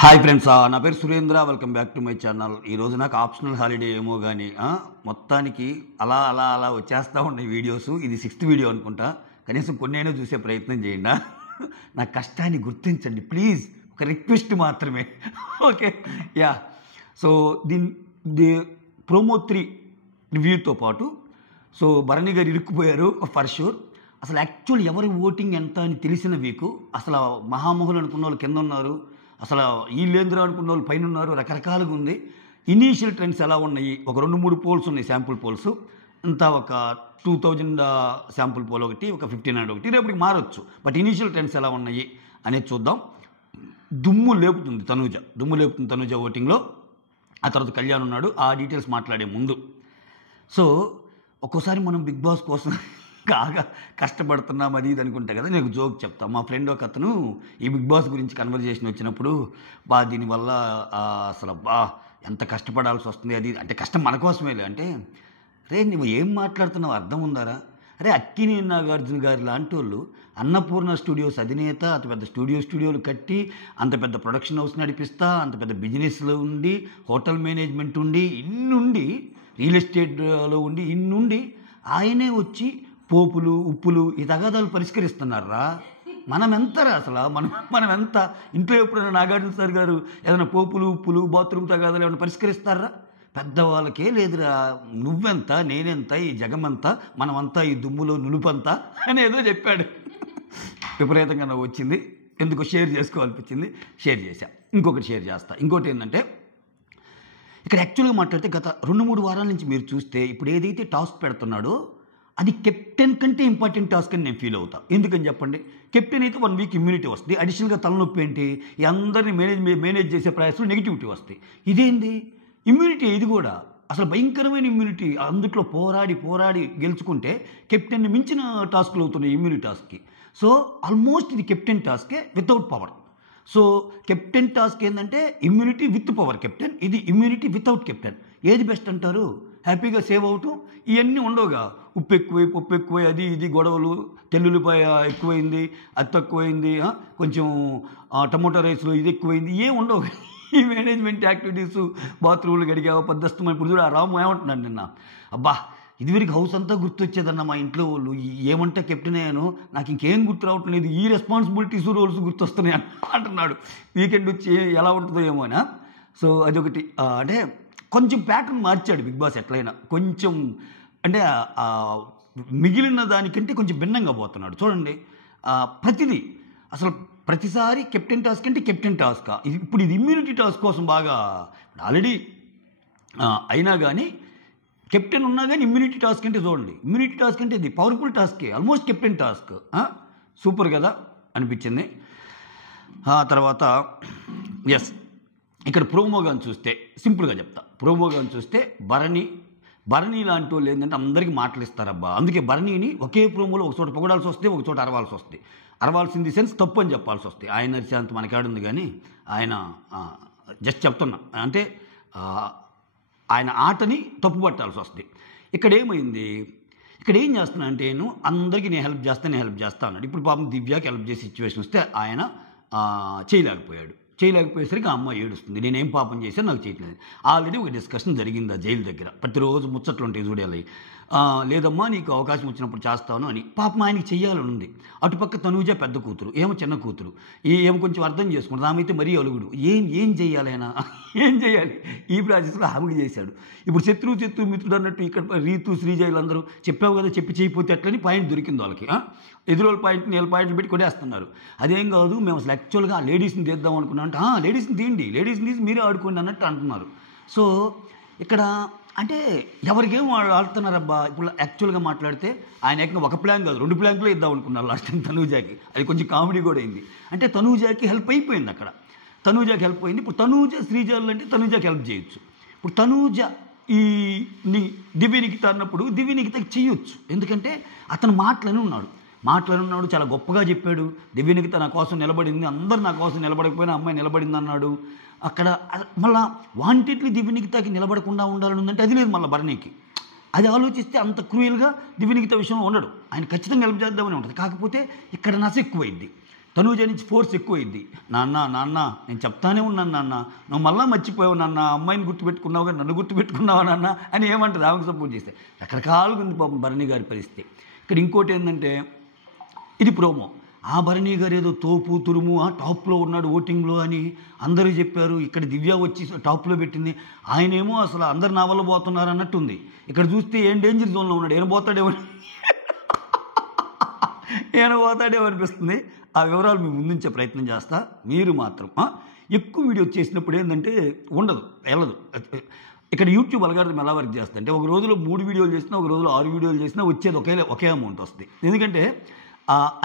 Hi friends, నా పేరు Surendra. Welcome back to my channel. ఈరోజు నాకు ఆప్షనల్ హాలిడే ఏమో కానీ మొత్తానికి అలా అలా అలా వచ్చేస్తూ ఉన్నాయి వీడియోస్. ఇది 6th వీడియో అనుకుంటా. కనీసం కొన్నైనా చూసే ప్రయత్నం చేయండి. నా కష్టాన్ని గుర్తించండి ప్లీజ్. ఒక రిక్వెస్ట్ మాత్రమే. Okay, yeah. So the promo 3 రివ్యూతో పాటు భరణి గారు ఇరుక్కుపోయారు ఫర్ షూర్. అసలు యాక్చువల్ ఎవరి ఓటింగ్ ఎంత అని తెలిసిన వీకు. అసలు మహామహులు అనుకున్న వాళ్ళు కింద ఉన్నారు, అసలు వీళ్ళేంద్ర అనుకున్న వాళ్ళు పైన ఉన్నారు. రకరకాలుగా ఉంది. ఇనీషియల్ ట్రెండ్స్ ఎలా ఉన్నాయి, ఒక 2-3 పోల్స్ ఉన్నాయి, శాంపుల్ పోల్స్. ఇంత ఒక 2000 శాంపుల్ పోల్ ఒకటి, ఒక 1500 ఒకటి, రేపటికి మారొచ్చు. బట్ ఇనీషియల్ ట్రెండ్స్ ఎలా ఉన్నాయి అనేది చూద్దాం. దుమ్ము లేపుతుంది తనూజ ఓటింగ్లో. ఆ తర్వాత కళ్యాణ్ ఉన్నాడు. ఆ డీటెయిల్స్ మాట్లాడే ముందు ఒక్కోసారి మనం బిగ్ బాస్ కోసం బాగా కష్టపడుతున్నాం అది ఇది అనుకుంటా కదా. నేను జోక్ చెప్తాను. మా ఫ్రెండ్ ఒక అతను ఈ బిగ్ బాస్ గురించి కన్వర్జేషన్ వచ్చినప్పుడు దీనివల్ల అసలు ఎంత కష్టపడాల్సి వస్తుంది అది అంటే కష్టం మన కోసమేలే అంటే, రే నువ్వు ఏం మాట్లాడుతున్నావు అర్థం ఉందారా? అరే అక్కినేని నాగార్జున గారు లాంటి వాళ్ళు అన్నపూర్ణ స్టూడియోస్ అధినేత, అంత పెద్ద స్టూడియోలు కట్టి, అంత పెద్ద ప్రొడక్షన్ హౌస్ నడిపిస్తా, అంత పెద్ద బిజినెస్లో ఉండి, హోటల్ మేనేజ్మెంట్ ఉండి, ఇన్నుండి, రియల్ ఎస్టేట్లో ఉండి, ఇన్నుండి ఆయనే వచ్చి పోపులు ఉప్పులు ఈ తగాదాలు పరిష్కరిస్తున్నారా? మనం ఎంతరా అసలు? మనం ఎంత? ఇంట్లో ఎప్పుడైనా నాగార్జున సార్ గారు ఏదైనా పోపులు ఉప్పులు బాత్రూమ్ తగాదాలు ఏమైనా పరిష్కరిస్తారా? పెద్దవాళ్ళకే లేదురా. నువ్వెంత, నేనెంత, ఈ జగమంతా, మనమంతా ఈ దుమ్ములో నులుపంతా అనేదో చెప్పాడు. విపరీతంగా నవ్వు వచ్చింది. ఎందుకో షేర్ చేసుకోవాలనిపించింది, షేర్ చేశా. ఇంకొకటి షేర్ చేస్తా. ఇంకోటి ఏంటంటే, ఇక్కడ యాక్చువల్గా మాట్లాడితే గత 2-3 వారాల నుంచి మీరు చూస్తే ఇప్పుడు ఏదైతే టాస్క్ పెడుతున్నాడో అది కెప్టెన్ కంటే ఇంపార్టెంట్ టాస్క్ అని నేను ఫీల్ అవుతా. ఎందుకని చెప్పండి? కెప్టెన్ అయితే 1 వీక్ ఇమ్యూనిటీ వస్తుంది. అడిషనల్గా తలనొప్పి ఏంటి, ఈ అందరినీ మేనేజ్ చేసే ప్రయాసంలో నెగిటివిటీ వస్తాయి. ఇదేంది ఇమ్యూనిటీ? ఇది కూడా అసలు భయంకరమైన ఇమ్యూనిటీ. అందుట్లో పోరాడి గెలుచుకుంటే కెప్టెన్ని మించిన టాస్క్లు అవుతున్నాయి ఇమ్యూనిటీ టాస్క్కి. ఆల్మోస్ట్ ఇది కెప్టెన్ టాస్కే వితౌట్ పవర్. కెప్టెన్ టాస్క్ ఏంటంటే ఇమ్యూనిటీ విత్ పవర్ కెప్టెన్, ఇది ఇమ్యూనిటీ వితౌట్ కెప్టెన్. ఏది బెస్ట్ అంటారు? హ్యాపీగా సేవ్ అవటం ఇవన్నీ ఉండవుగా. ఉప్పు ఎక్కువై పప్పు ఎక్కువై అది ఇది గొడవలు, తెల్లుల్లిపాయ ఎక్కువైంది, అది తక్కువైంది, కొంచెం టమోటా రైస్లో ఇది ఎక్కువైంది, ఏం ఉండవు. ఈ మేనేజ్మెంట్ యాక్టివిటీస్, బాత్రూమ్లు గడిగా పద్దస్తమని. ఇప్పుడు చూడ రాము ఏమంటున్నాను నిన్న, అబ్బా ఇదివరకు హౌస్ అంతా గుర్తొచ్చేదన్న మా ఇంట్లో వాళ్ళు, ఏమంటే కెప్టెన్ అయ్యాను, నాకు ఇంకేం గుర్తు రావటం లేదు, ఈ రెస్పాన్సిబిలిటీస్ రోల్స్ గుర్తొస్తున్నాయి అంటున్నాడు. వీకెండ్ వచ్చి ఎలా ఉంటుందో ఏమో అయినా. అదొకటి. అంటే కొంచెం ప్యాటర్న్ మార్చాడు బిగ్ బాస్ ఎట్లయినా. కొంచెం అంటే మిగిలిన దానికంటే కొంచెం భిన్నంగా పోతున్నాడు. చూడండి, ప్రతిదీ అసలు ప్రతిసారి కెప్టెన్ టాస్క్ అంటే కెప్టెన్ టాస్కా, ఇప్పుడు ఇది ఇమ్యూనిటీ టాస్క్ కోసం బాగా ఆల్రెడీ అయినా కానీ కెప్టెన్ ఉన్నా కానీ ఇమ్యూనిటీ టాస్క్ అంటే చూడండి, ఇమ్యూనిటీ టాస్క్ అంటే ఇది పవర్ఫుల్ టాస్కే, ఆల్మోస్ట్ కెప్టెన్ టాస్క్. సూపర్ కదా అనిపించింది. తర్వాత ఎస్, ఇక్కడ ప్రోమోగాని చూస్తే సింపుల్గా చెప్తా. ప్రోమోగాని చూస్తే భరణి లాంటి వాళ్ళు ఏంటంటే అందరికీ మాటలు ఇస్తారబ్బా. అందుకే భరణిని ఒకే ప్రోమోలో ఒక చోట పొగడాల్సి వస్తే, ఒక చోట అరవాల్సి వస్తుంది. అరవాల్సింది సెన్స్ తప్పు అని చెప్పాల్సి వస్తుంది. ఆయన అరిచేంత మనకాడుంది కానీ ఆయన జస్ట్ చెప్తున్నా అంటే ఆయన ఆటని తప్పు పట్టాల్సి వస్తుంది. ఇక్కడ ఏమైంది, ఇక్కడ ఏం చేస్తున్నా అంటే నేను అందరికీ నేను హెల్ప్ చేస్తా అన్నాడు. ఇప్పుడు పాపం దివ్యాకి హెల్ప్ చేసే సిచ్యువేషన్ వస్తే ఆయన చేయలేకపోయేసరికి ఆ అమ్మాయి ఏడుస్తుంది, నేనేం పాపం చేశాను నాకు చేయట్లేదు. ఆల్రెడీ ఒక డిస్కషన్ జరిగింది ఆ జైలు దగ్గర. ప్రతిరోజు ముచ్చట్లు ఉంటాయి చూడాలి. లేదమ్మా నీకు అవకాశం వచ్చినప్పుడు చేస్తాను అని. పాపం ఆయనకి చెయ్యాలని ఉంది. అటుపక్క తనూజ పెద్ద కూతురు, ఏమో చిన్న కూతురు, ఏమో కొంచెం అర్థం చేసుకుంటుంది. ఆమె అయితే మరీ అలుగుడు. ఏం చేయాలి ఆయన, ఏం చేయాలి? ఈ ప్రాసెస్లో ఆమెకి చేశాడు. ఇప్పుడు శత్రువు మిత్రుడు అన్నట్టు ఇక్కడ రీతు శ్రీజయులు అందరూ చెప్పావు కదా, చెప్పి చేయకపోతే ఎట్లని పాయింట్ దొరికింది వాళ్ళకి. ఎదురోళ్ళ పాయింట్ 4 పాయింట్లు పెట్టి కొట్టేస్తున్నారు. అదేం కాదు, మేము అసలు యాక్చువల్గా లేడీస్ని తీద్దాం అనుకున్నాం అంటే, లేడీస్ని తీసి మీరే ఆడుకోండి అన్నట్టు అంటున్నారు. ఇక్కడ అంటే ఎవరికేం ఆడుతున్నారబ్బా. ఇప్పుడు యాక్చువల్గా మాట్లాడితే ఆయన ఏకంగా ఒక ప్లాన్ కాదు 2 ప్లాన్లు ఇద్దాం అనుకున్నారు లాస్ట్ టైం తనూజాకి. అది కొంచెం కామెడీ కూడా అయింది. అంటే తనూజాకి హెల్ప్ అయిపోయింది అక్కడ. తనూజాకి హెల్ప్ అయింది. ఇప్పుడు తనూజ శ్రీజాలు అంటే తనూజాకి హెల్ప్ చేయొచ్చు. ఇప్పుడు తనూజ ఈ దివ్యనికిత అన్నప్పుడు దివ్యనికితకి చేయొచ్చు. ఎందుకంటే అతను మాటలను ఉన్నాడు, చాలా గొప్పగా చెప్పాడు. దివ్యనికిత నా కోసం నిలబడింది, అందరు నా కోసం నిలబడకపోయినా అమ్మాయి నిలబడింది అన్నాడు. అక్కడ మళ్ళీ వాంటెడ్లీ దివ్యనికితకి నిలబడకుండా ఉండాలని ఉందంటే అది లేదు మళ్ళీ భరణికి. అది ఆలోచిస్తే అంత క్రూయల్గా దివ్యనికిత విషయంలో ఉండడు. ఆయన ఖచ్చితంగా హెల్ప్ చేద్దామని ఉంటుంది. కాకపోతే ఇక్కడ నస ఎక్కువైంది. తనూజ నుంచి ఫోర్స్ ఎక్కువైంది. నాన్న నాన్న నేను చెప్తానే ఉన్నాను నాన్న, నువ్వు మళ్ళీ మర్చిపోయావు నాన్న, అమ్మాయిని గుర్తుపెట్టుకున్నావు కానీ నన్ను గుర్తుపెట్టుకున్నావా నాన్న అని ఏమంటుంది ఆమెకు సపోర్ట్ చేస్తే. రకరకాలుగా ఉంది పాపం భరణి గారి పరిస్థితి. ఇక్కడ ఇంకోటి ఏంటంటే ఇది ప్రోమో. ఆ భరణి గారు ఏదో తోపు తురుము టాప్లో ఉన్నాడు ఓటింగ్లో అని అందరూ చెప్పారు. ఇక్కడ దివ్య వచ్చి టాప్లో పెట్టింది. ఆయనేమో అసలు అందరు నా వల్ల పోతున్నారు అన్నట్టుంది. ఇక్కడ చూస్తే ఏం డేంజర్ జోన్లో ఉన్నాడు, ఈయన పోతాడేమో అనిపిస్తుంది. ఆ వివరాలు మీ ముందుంచే ప్రయత్నం చేస్తా. మీరు మాత్రం ఎక్కువ వీడియో చేసినప్పుడు ఏంటంటే వెళ్ళదు. ఇక్కడ యూట్యూబ్ అల్గారిథం ఎలా వర్క్ చేస్తుంది అంటే, ఒక రోజులో 3 వీడియోలు చేసినా, ఒక రోజులో 6 వీడియోలు చేసినా వచ్చేది ఒకే అమౌంట్ వస్తుంది. ఎందుకంటే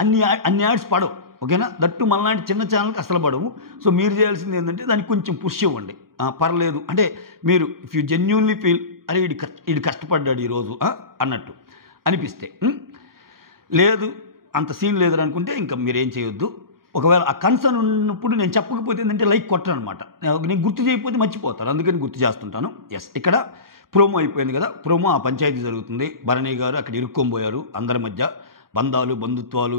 అన్ని యాడ్స్ పడవు. ఓకేనా? దట్టు మనలాంటి చిన్న ఛానల్కి అసలు పడవు. సో మీరు చేయాల్సింది ఏంటంటే దానికి కొంచెం పుష్ ఇవ్వండి. పర్లేదు అంటే మీరు ఇఫ్ యూ జెన్యూన్లీ ఫీల్ అరే వీడు కష్టపడ్డాడు ఈరోజు అన్నట్టు అనిపిస్తే, లేదు అంత సీన్ లేదని అనుకుంటే ఇంకా మీరేం చేయొద్దు. ఒకవేళ ఆ కన్సర్న్ ఉన్నప్పుడు నేను చెప్పకపోతే ఏంటంటే లైక్ కొట్టను అనమాట. నేను గుర్తు చేయకపోతే మర్చిపోతాను, అందుకని గుర్తు చేస్తుంటాను. ఎస్, ఇక్కడ ప్రోమో అయిపోయింది కదా. ప్రోమో ఆ పంచాయతీ జరుగుతుంది. భరణి గారు అక్కడ ఇరుక్కోబోయారు. అందరి మధ్య బంధాలు బంధుత్వాలు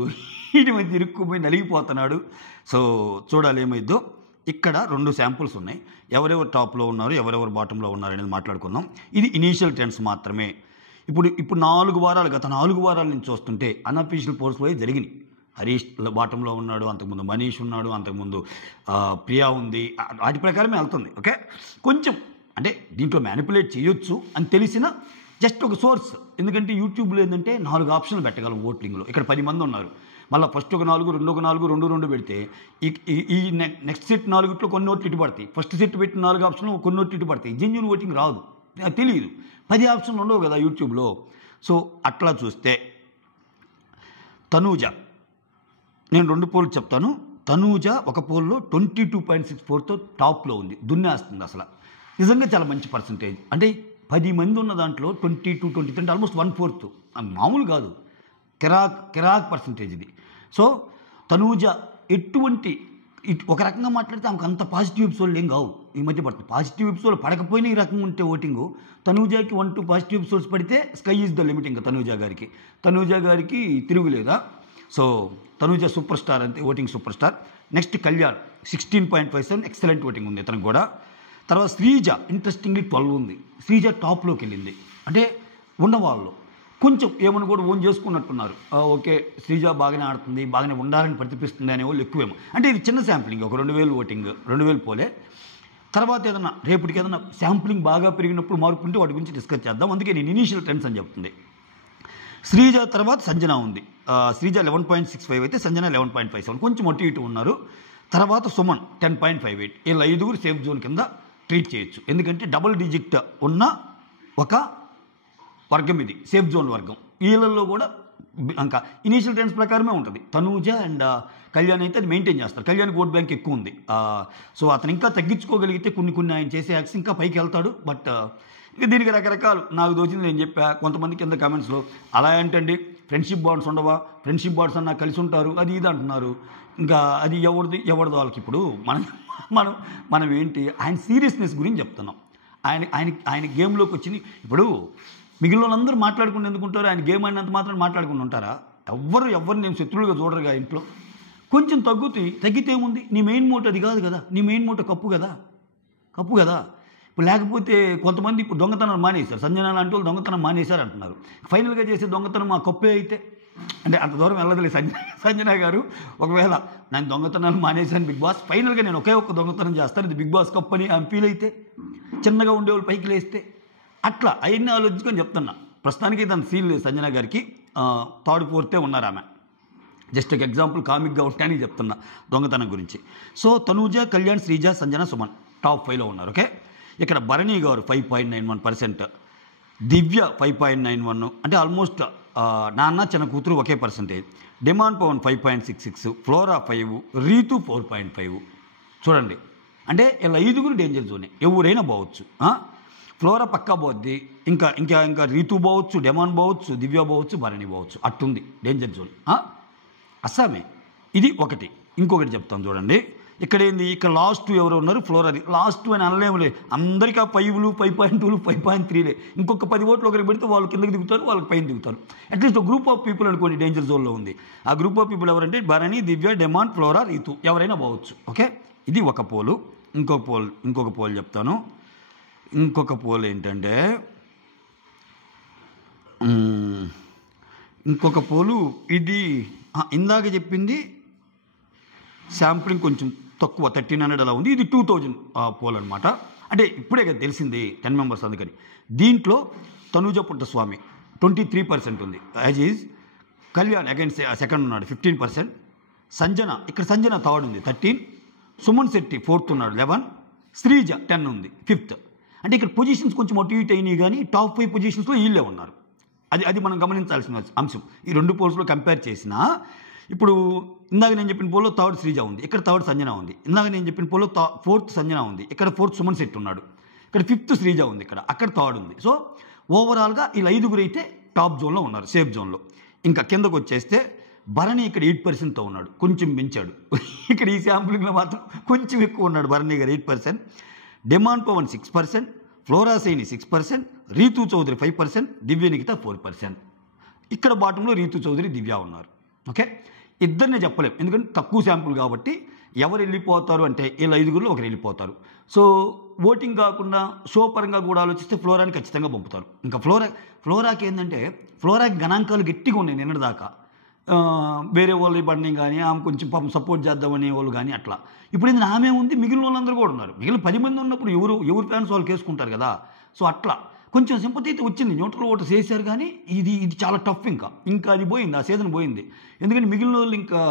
వీటి మధ్య ఇరుక్కుపోయి నలిగిపోతున్నాడు. సో చూడాలి ఏమైద్దో. ఇక్కడ 2 శాంపుల్స్ ఉన్నాయి. ఎవరెవరు టాప్లో ఉన్నారు, ఎవరెవరు బాటంలో ఉన్నారు అనేది మాట్లాడుకుందాం. ఇది ఇనీషియల్ ట్రెండ్స్ మాత్రమే. ఇప్పుడు 4 వారాలు, గత 4 వారాల నుంచి చూస్తుంటే అన్అఫీషియల్ పోల్స్ పోయి జరిగినాయి. హరీష్ బాటంలో ఉన్నాడు, అంతకుముందు మనీష్ ఉన్నాడు, అంతకుముందు ప్రియా ఉంది. వాటి ప్రకారమే వెళ్తుంది. ఓకే, కొంచెం అంటే దీంట్లో మ్యానిపులేట్ చేయొచ్చు అని తెలిసిన జస్ట్ ఒక సోర్స్. ఎందుకంటే యూట్యూబ్లో ఏంటంటే 4 ఆప్షన్లు పెట్టగలం ఓటింగ్లో. ఇక్కడ 10 మంది ఉన్నారు. మళ్ళీ ఫస్ట్ ఒక 4, రెండో ఒక 4, 2 పెడితే ఈ నెక్స్ట్ సెట్ 4 కొన్ని ఓట్లు ఇటు పడతాయి. ఫస్ట్ సెట్ పెట్టిన 4 ఆప్షన్లు కొన్ని ఓట్లు ఇటు పడతాయి. జెన్యూన్ ఓటింగ్ రాదు, తెలియదు. 10 ఆప్షన్లు ఉండవు కదా యూట్యూబ్లో. సో అట్లా చూస్తే తనూజ, నేను 2 పోల్లు చెప్తాను. తనూజ ఒక పోల్లో 22.64తో టాప్లో ఉంది, దున్నేస్తుంది అసలు. నిజంగా చాలా మంచి పర్సంటేజ్. అంటే 10 మంది ఉన్న దాంట్లో 22, 23 అంటే ఆల్మోస్ట్ 1/4. మామూలు కాదు, కిరాక్ పర్సంటేజ్ ఇది. సో తనూజ ఎటువంటి ఒక రకంగా మాట్లాడితే ఆమెకు అంత పాజిటివ్ ఎపిసోడ్లు ఏం కావు ఈ మధ్య పడుతుంది. పాజిటివ్ ఎపిసోడ్ పడకపోయినా ఈ రకంగా ఉంటే ఓటింగు. తనూజాకి 1-2 పాజిటివ్ ఎపిసోడ్స్ పడితే స్కై ఈజ్ ద లిమిట్. ఇంకా తనూజా గారికి తిరుగులేదా. సో తనూజ సూపర్ స్టార్, అంతే, voting super star. Next Kalyan 16.57, excellent voting ఉంది ఇతనికి కూడా. తర్వాత శ్రీజ ఇంట్రెస్టింగ్లీ 12 ఉంది. శ్రీజ టాప్లోకి వెళ్ళింది. అంటే ఉన్నవాళ్ళు కొంచెం ఏమని కూడా ఓన్ చేసుకున్నట్టున్నారు. ఓకే, శ్రీజ బాగానే ఆడుతుంది, బాగానే ఉండాలని ప్రతిపిస్తుంది అనేవాళ్ళు ఎక్కువేమో. అంటే ఇది చిన్న శాంప్లింగ్, ఒక 2000 ఓటింగ్, 2000 పోలే. తర్వాత ఏదన్నా రేపటికి ఏదైనా శాంప్లింగ్ బాగా పెరిగినప్పుడు మార్పు ఉంటే వాటి గురించి డిస్కస్ చేద్దాం. అందుకే నేను ఇనీషియల్ ట్రెండ్స్ అని చెప్తుంది. శ్రీజ తర్వాత సంజన ఉంది. శ్రీజ 11.65 అయితే సంజన 11.57, కొంచెం అటు ఇటు ఉన్నారు. తర్వాత సుమన్ 10.58. వీళ్ళ 5 సేఫ్ జోన్ కింద ట్రీట్ చేయొచ్చు. ఎందుకంటే డబుల్ డిజిట్ ఉన్న ఒక వర్గం ఇది, సేఫ్ జోన్ వర్గం. వీళ్ళల్లో కూడా ఇంకా ఇనీషియల్ ట్రెండ్స్ ప్రకారమే ఉంటుంది. తనూజ అండ్ కళ్యాణ్ అయితే అది మెయింటైన్ చేస్తారు. కళ్యాణ్కి ఓట్ బ్యాంక్ ఎక్కువ ఉంది. సో అతను ఇంకా తగ్గించుకోగలిగితే కొన్ని ఆయన చేసే యాక్స్ ఇంకా పైకి వెళ్తాడు. బట్ ఇంకా దీనికి రకరకాలు నాకు దోచింది నేను చెప్పా. కొంతమంది కింద కామెంట్స్లో అలా ఏంటండి ఫ్రెండ్షిప్ బాండ్స్ ఉండవా, ఫ్రెండ్షిప్ బాండ్స్ అన్నా కలిసి ఉంటారు అది ఇది అంటున్నారు. ఇంకా అది ఎవరిదో వాళ్ళకి. ఇప్పుడు మనం ఏంటి ఆయన సీరియస్నెస్ గురించి చెప్తున్నాం. ఆయన గేమ్లోకి వచ్చింది. ఇప్పుడు మిగిలిన వాళ్ళందరూ మాట్లాడుకుని ఎందుకుంటారు, ఆయన గేమ్ అయినంత మాత్రం మాట్లాడుకుని ఉంటారా? ఎవరు నేను శత్రువులుగా చూడరుగా. ఇంట్లో కొంచెం తగ్గితే ఏముంది, నీ మెయిన్ మోటో అది కాదు కదా. నీ మెయిన్ మోటో కప్పు కదా. ఇప్పుడు లేకపోతే కొంతమంది ఇప్పుడు దొంగతనం మానేశారు. సంజన లాంటి వాళ్ళు దొంగతనం మానేశారు అంటున్నారు. ఫైనల్గా చేసే దొంగతనం మా కప్పే అయితే, అంటే అంత దూరం వెళ్ళదులేదు సంజన గారు. ఒకవేళ నేను దొంగతనాలు మానేశాను బిగ్ బాస్, ఫైనల్గా నేను ఒకే ఒక్క దొంగతనం చేస్తాను, ఇది బిగ్ బాస్ కప్ అని ఆమె ఫీల్ అయితే, చిన్నగా ఉండేవాళ్ళు పైకి లేస్తే, అట్లా అవన్నీ ఆలోచించుకొని చెప్తున్నా. ప్రస్తుతానికి దాని సీన్ లేదు సంజన గారికి. 3rd 4th ఉన్నారు ఆమె. జస్ట్ ఒక ఎగ్జాంపుల్ కామిక్గా ఉంటాయని చెప్తున్నా దొంగతనం గురించి. సో తనూజ, కళ్యాణ్, శ్రీజ, సంజన, సుమన్ టాప్ 5లో ఉన్నారు. ఓకే, ఇక్కడ భరణి గారు 5.91%, దివ్య 5.91, అంటే ఆల్మోస్ట్ నాన్న చిన్న కూతురు ఒకే percentage. Demon Pavan 5.66, Flora 5, Rithu 4.5. చూడండి, అంటే ఇలా 5 డేంజర్ జోనే. ఎవరైనా పోవచ్చు. ఫ్లోరా పక్కా పోద్ది, ఇంకా రీతు పోవచ్చు, డెమాన్ పోవచ్చు, దివ్య పోవచ్చు, భరణి పోవచ్చు. అట్టుంది డేంజర్ జోన్. అస్సామే ఇది ఒకటి. ఇంకొకటి చెప్తాను చూడండి. ఇక్కడ ఏంది, ఇక్కడ లాస్ట్ ఎవరు ఉన్నారు, ఫ్లోరాది. లాస్ట్ అని అనలేములే, అందరికీ ఆ 5లు 5.2లు 5.3లే. ఇంకొక 10 ఓట్లు ఒకరికి పెడితే వాళ్ళు కిందకి దిగుతారు, వాళ్ళకి పైన దిగుతారు. అట్లీస్ట్ ఒక గ్రూప్ ఆఫ్ పీపుల్ అనుకోండి డేంజర్ జోన్లో ఉంది. ఆ గ్రూప్ ఆఫ్ పీపుల్ ఎవరంటే భరణి, దివ్య, డెమాన్, ఫ్లోరా, రీతు, ఎవరైనా పోవచ్చు. ఓకే, ఇది ఒక పోలు. ఇంకొక పోల్ చెప్తాను. ఇంకొక పోల్ ఏంటంటే ఇంకొక పోలు ఇది ఇందాక చెప్పింది శాంప్లింగ్ కొంచెం తక్కువ 1300 అలా ఉంది. ఇది 2000 పోల్ అనమాట. అంటే ఇప్పుడే కదా తెలిసింది 10 మెంబర్స్, అందుకని. దీంట్లో తనూజ పుట్టస్వామి 23% ఉంది, as is. Kalyan again second ఉన్నాడు 15%. ఇక్కడ సంజన థర్డ్ ఉంది 13. సుమన్ శెట్టి 4th ఉన్నాడు 11. శ్రీజ 10 ఉంది 5th. అంటే ఇక్కడ పొజిషన్స్ కొంచెం అటు ఇటు అయినాయి, కానీ టాప్ 5 పొజిషన్స్లో వీళ్ళే ఉన్నారు. అది మనం గమనించాల్సిన అంశం. ఈ 2 పోల్స్లో కంపేర్ చేసినా, ఇప్పుడు ఇందాక నేను చెప్పిన పోల్లో 3rd శ్రీజ ఉంది, ఇక్కడ 3rd సంజన ఉంది. ఇందాక నేను చెప్పిన పోల్లో 4th సంజన ఉంది, ఇక్కడ 4th సుమన్ శెట్టి ఉన్నాడు. ఇక్కడ 5th శ్రీజ ఉంది, అక్కడ 3rd ఉంది. సో ఓవరాల్గా వీళ్ళు 5గురు అయితే టాప్ జోన్లో ఉన్నారు, సేఫ్ జోన్లో. ఇంకా కిందకు వచ్చేస్తే భరణి ఇక్కడ 8%తో ఉన్నాడు, కొంచెం పెంచాడు. ఇక్కడ ఈ శాంపులింగ్లో మాత్రం కొంచెం ఎక్కువ ఉన్నాడు భరణి గారు, 8%. డెమాన్ పవన్ 6%, ఫ్లోరా సైని 6%, రీతు చౌదరి 5%, దివ్య నిఖిత 4%. ఇక్కడ బాటంలో రీతు చౌదరి, దివ్య ఉన్నారు. ఓకే, ఇద్దరినే చెప్పలేం, ఎందుకంటే తక్కువ శాంపుల్ కాబట్టి. ఎవరు వెళ్ళిపోతారు అంటే వీళ్ళు 5గురులో ఒకరు వెళ్ళిపోతారు. సో ఓటింగ్ కాకుండా షో పరంగా కూడా ఆలోచిస్తే ఫ్లోరాని ఖచ్చితంగా పంపుతారు. ఇంకా ఫ్లోరాకి ఏంటంటే, ఫ్లోరాకి గణాంకాలు గట్టిగా ఉన్నాయి నిన్నటిదాకా. వేరే వాళ్ళు ఇవ్వడం కానీ, ఆమె కొంచెం పాపం సపోర్ట్ చేద్దామనే వాళ్ళు కానీ అట్లా. ఇప్పుడు ఏంటంటే ఆమె ఉంది, మిగిలిన వాళ్ళందరూ కూడా ఉన్నారు. మిగిలిన 10 మంది ఉన్నప్పుడు ఎవరు ఫ్యాన్స్ వాళ్ళు వేసుకుంటారు కదా. సో అట్లా కొంచెం సింపతి అయితే వచ్చింది, న్యూట్రల్ ఓటు చేశారు. కానీ ఇది చాలా టఫ్. ఇంకా అది పోయింది, ఆ సీజన్ పోయింది. ఎందుకంటే మిగిలిన వాళ్ళు ఇంకా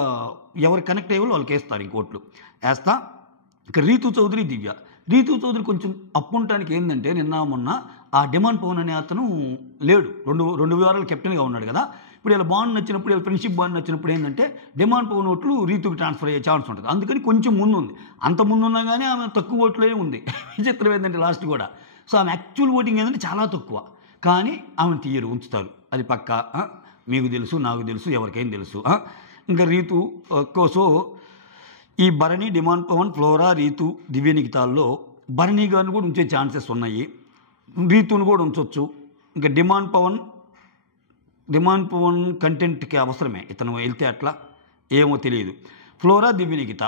ఎవరు కనెక్ట్ అయ్యే వాళ్ళు వాళ్ళకి వేస్తారు ఇంకోట్లు వేస్తా. ఇక రీతు చౌదరి, దివ్య. రీతు చౌదరి కొంచెం అప్పుంటానికి ఏంటంటే, నిన్న మొన్న ఆ డెమాన్ పవన్ అనే అతను లేడు, 2 వారాలు కెప్టెన్గా ఉన్నాడు కదా. ఇప్పుడు ఇలా బాండ్ నచ్చినప్పుడు, ఇలా ఫ్రెండ్షిప్ బాండ్ నచ్చినప్పుడు ఏంటంటే డెమాన్ పవన్ ఓట్లు రీతుకి ట్రాన్స్ఫర్ అయ్యే ఛాన్స్ ఉంటుంది. అందుకని కొంచెం ముందు ఉంది. అంత ముందు ఉన్నా కానీ ఆమె తక్కువ ఓట్లే ఉంది. విచిత్రం ఏంటంటే లాస్ట్ కూడా. సో ఆమె యాక్చువల్ ఓటింగ్ ఏంటంటే చాలా తక్కువ, కానీ ఆమెను తీయరు, ఉంచుతారు. అది పక్కా, మీకు తెలుసు, నాకు తెలుసు, ఎవరికైనా తెలుసు. ఇంకా రీతు. సో ఈ భరణి, డిమాండ్ పవన్, ఫ్లోరా, రీతు, దివ్య నిఖితాల్లో భరణి గారిని కూడా ఉంచే ఛాన్సెస్ ఉన్నాయి, రీతుని కూడా ఉంచవచ్చు. ఇంకా డిమాండ్ పవన్ కంటెంట్కి అవసరమే, ఇతను వెళ్తే అట్లా ఏమో తెలియదు. ఫ్లోరా, దివ్య నిఖిత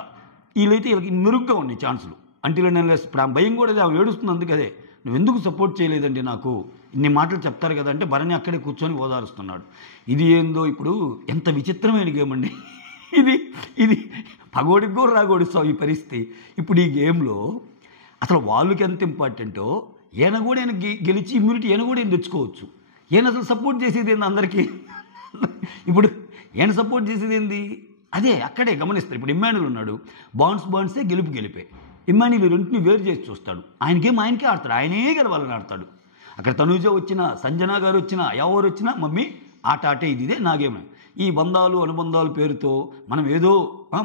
వీళ్ళైతే వీళ్ళకి మెరుగ్గా ఉన్నాయి ఛాన్సులు. అంటే నేను ఇప్పుడు భయం కూడా ఆమె ఏడుస్తుంది. అందుకదే నువ్వు ఎందుకు సపోర్ట్ చేయలేదండి నాకు, ఇన్ని మాటలు చెప్తారు కదా అంటే భరణి అక్కడే కూర్చొని ఓదారుస్తున్నాడు. ఇది ఏందో ఇప్పుడు ఎంత విచిత్రమైన గేమ్ అండి ఇది పగోడికి కూడా రాగోడిస్తావు ఈ పరిస్థితి. ఇప్పుడు ఈ గేమ్లో అసలు వాళ్ళకి ఎంత ఇంపార్టెంటో, ఈయన కూడా గెలిచి ఇమ్యూనిటీ ఈయన కూడా తెచ్చుకోవచ్చు. ఈయన అసలు సపోర్ట్ చేసేది ఏంది అందరికీ? ఇప్పుడు ఈయన సపోర్ట్ చేసేది ఏంది? అదే అక్కడే గమనిస్తారు. ఇప్పుడు ఇమ్మాన్యుల్ ఉన్నాడు, బాండ్సే గెలిపే. ఇమ్మాన్యుల్ రెంటిని వేరు చేసి చూస్తాడు. ఆయనకే ఆడతాడు, ఆయనే గెలవాలని ఆడతాడు. అక్కడ తనూజ వచ్చినా, సంజన గారు వచ్చినా, ఎవరు వచ్చినా మమ్మీ ఆటే ఇదే నాగేమే. ఈ బంధాలు అనుబంధాల పేరుతో మనం ఏదో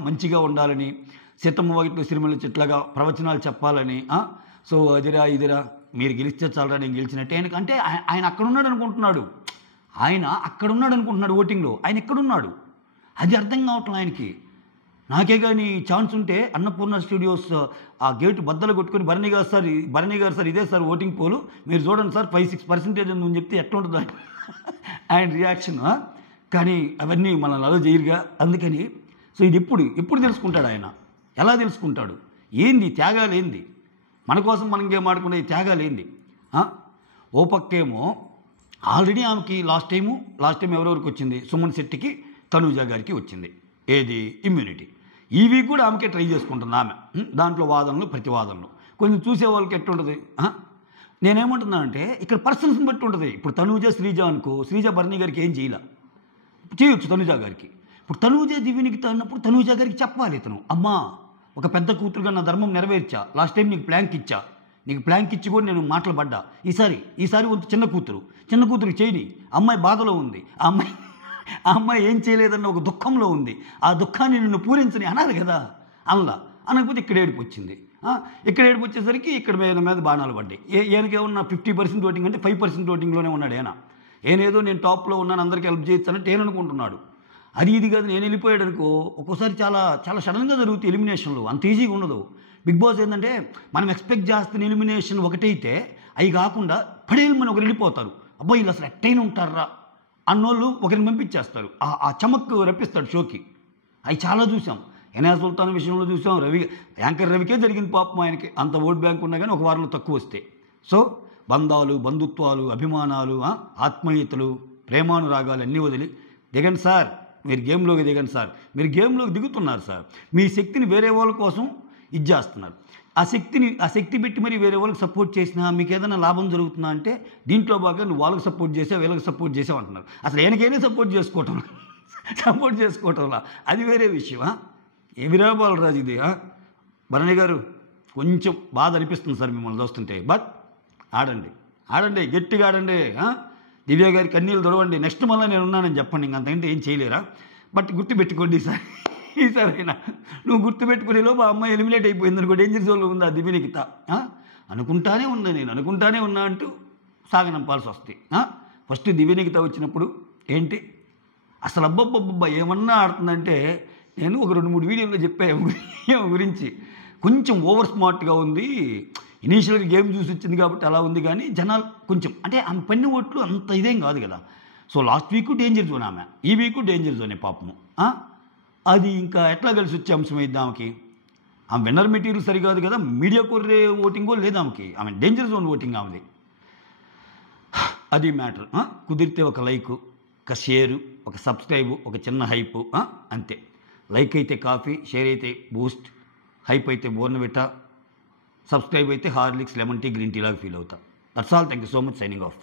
మంచిగా ఉండాలని, సీతమ్మ వాకిట్లో సిరిమల్ల చెట్లాగా ప్రవచనాలు చెప్పాలని, సో అదిరా ఇదిరా మీరు గెలిస్తే చాలరా నేను గెలిచినట్టే. అంటే ఆయన అక్కడున్నాడు అనుకుంటున్నాడు, ఓటింగ్లో. ఆయన ఎక్కడున్నాడు అది అర్థం కావట్లేదు ఆయనకి. నాకే కానీ ఛాన్స్ ఉంటే అన్నపూర్ణ స్టూడియోస్ ఆ గేటు బద్దలు కొట్టుకొని భరణి గారు సార్ ఇదే సార్ ఓటింగ్ పోలు, మీరు చూడండి సార్ 5-6% ఉందని చెప్తే ఎట్లా ఉంటుంది ఆయన రియాక్షన్. కానీ అవన్నీ మనల్ని అలా చేయరుగా. అందుకని సో ఇది ఎప్పుడు తెలుసుకుంటాడు ఆయన? ఎలా తెలుసుకుంటాడు? ఏంది త్యాగాలు ఏంది? మన కోసం మనం గేమ్ ఆడుకునే త్యాగాలు ఏంది? ఓ పక్కేమో ఆల్రెడీ ఆమెకి లాస్ట్ టైం ఎవరెవరికి వచ్చింది? సుమన్ శెట్టికి, తనూజ గారికి వచ్చింది. ఏది? ఇమ్యూనిటీ. ఈ వీక్ కూడా ఆమెకే ట్రై చేసుకుంటుంది ఆమె. దాంట్లో వాదనలు ప్రతివాదనలు కొంచెం చూసే వాళ్ళకి ఎట్లుంటుంది. నేనేమంటున్నానంటే ఇక్కడ పర్సన్స్ని బట్టి ఉంటుంది. ఇప్పుడు తనూజ, శ్రీజ అనుకో, శ్రీజ భరణి గారికి ఏం చేయొచ్చు తనూజ గారికి. ఇప్పుడు తనూజ దివ్యనికి అన్నప్పుడు తనూజ గారికి చెప్పాలి ఇతను, అమ్మా ఒక పెద్ద కూతురుగా నా ధర్మం నెరవేర్చా, లాస్ట్ టైం నీకు ప్లాంక్ ఇచ్చి కూడా నేను మాటలు పడ్డా. ఈసారి వంతు చిన్న కూతురు చేయని, అమ్మాయి బాధలో ఉంది, ఆ అమ్మాయి ఏం చేయలేదన్న ఒక దుఃఖంలో ఉంది, ఆ దుఃఖాన్ని నిన్ను పూరించని అనాలి కదా. అనకపోతే ఇక్కడ ఏడుపు వచ్చింది. ఇక్కడ ఏడుపు వచ్చేసరికి ఇక్కడ మీద బాణాలు పడ్డాయి. ఈయనకేమన్నా 50% ఓటింగ్ అంటే 5% ఓటింగ్లోనే ఉన్నాడు. ఈయనేదో నేను టాప్లో ఉన్నాను, అందరికీ హెల్ప్ చేయొచ్చు అన్నట్టు ఏమనుకుంటున్నాడు. అది ఇది కాదు నేను వెళ్ళిపోయాడు అనుకో, ఒక్కోసారి చాలా చాలా సడన్గా జరుగుతాయి ఎలిమినేషన్లు, అంత ఈజీగా ఉండదు. బిగ్ బాస్ ఏంటంటే మనం ఎక్స్పెక్ట్ చేస్తున్న ఎలిమినేషన్ ఒకటైతే అవి కాకుండా పడేయమని ఒకరు వెళ్ళిపోతారు. అబ్బాయి వీళ్ళు అసలు ఎట్టయినా ఉంటారా అన్నోళ్ళు ఒకరిని పంపించేస్తారు. ఆ చమక్ రప్పిస్తాడు షోకి. అవి చాలా చూసాం. ఎన్ఆర్ సుల్తాన్ విషయంలో చూసాం. యాంకర్ రవికే జరిగింది పాపం. ఆయనకి అంత ఓట్ బ్యాంక్ ఉన్నా కానీ ఒక వారంలో తక్కువ వస్తే. సో బంధాలు, బంధుత్వాలు, అభిమానాలు, ఆత్మీయతలు, ప్రేమానురాగాలు అన్నీ వదిలి దిగండి సార్, మీరు గేమ్లోకి దిగండి సార్. మీరు గేమ్లోకి దిగుతున్నారు సార్, మీ శక్తిని వేరే వాళ్ళ కోసం ఇది చేస్తున్నారు. ఆ శక్తి పెట్టి మరి వేరే వాళ్ళకి సపోర్ట్ చేసినా మీకు ఏదైనా లాభం జరుగుతుందా అంటే దీంట్లో బాగా నువ్వు వాళ్ళకి సపోర్ట్ చేసావు, వీళ్ళకి సపోర్ట్ చేసావు అంటున్నారు. అసలు ఈయనకైనా సపోర్ట్ చేసుకోవటంలా అది వేరే విషయం. ఏమిరా బాలరాజు ఇది. భరణి గారు కొంచెం బాధ అనిపిస్తుంది సార్ మిమ్మల్ని చూస్తుంటే. బట్ ఆడండి గట్టిగా ఆడండి. దివ్య గారికి కన్నీళ్ళు దొరవండి. నెక్స్ట్ మళ్ళీ నేను ఉన్నానని చెప్పండి. ఇంకంతకంటే ఏం చేయలేరా. బట్ గుర్తుపెట్టుకోండి ఈసారైనా నువ్వు గుర్తుపెట్టుకునేలో మా అమ్మాయి ఎలిమినేట్ అయిపోయింది అనుకో, డేంజర్ జోన్లో ఉంది ఆ దివ్యనికిత. అనుకుంటానే ఉన్నా అంటూ సాగనంపాల్సి వస్తుంది. ఫస్ట్ దివ్యనికిత వచ్చినప్పుడు ఏంటి అసలు అబ్బబ్బబ్బబ్బా ఏమన్నా ఆడుతుందంటే, నేను ఒక 2-3 వీడియోలో చెప్పాను గురించి. కొంచెం ఓవర్ స్మార్ట్గా ఉంది. ఇనీషియల్గా గేమ్ చూసి వచ్చింది కాబట్టి అలా ఉంది, కానీ జనాలు కొంచెం అంటే ఆమె పన్ని ఓట్లు అంత ఇదేం కాదు కదా. So last week danger zone ఆమె, ఈ వీక్ డేంజర్ జోనే పాపము. అది ఇంకా ఎట్లా కలిసి వచ్చే అంశం అయింది ఆమెకి. ఆమె విన్నర్ మెటీరియల్ సరికాదు కదా, మీడియా కొర్రే ఓటింగో లేదు ఆమెకి. ఆమె డేంజర్ జోన్ ఓటింగ్ ఆమెది. అది మ్యాటర్. కుదిరితే ఒక లైక్, ఒక షేరు, ఒక సబ్స్క్రైబు, ఒక చిన్న హైపు, అంతే. లైక్ అయితే కాఫీ, షేర్ అయితే బూస్ట్, హైప్ అయితే బోర్నవిటా, సబ్స్క్రైబ్ అయితే Horlicks lemon tea green tea లాగా ఫీల్ అవుతా. That's all. Thank you so much. Signing of.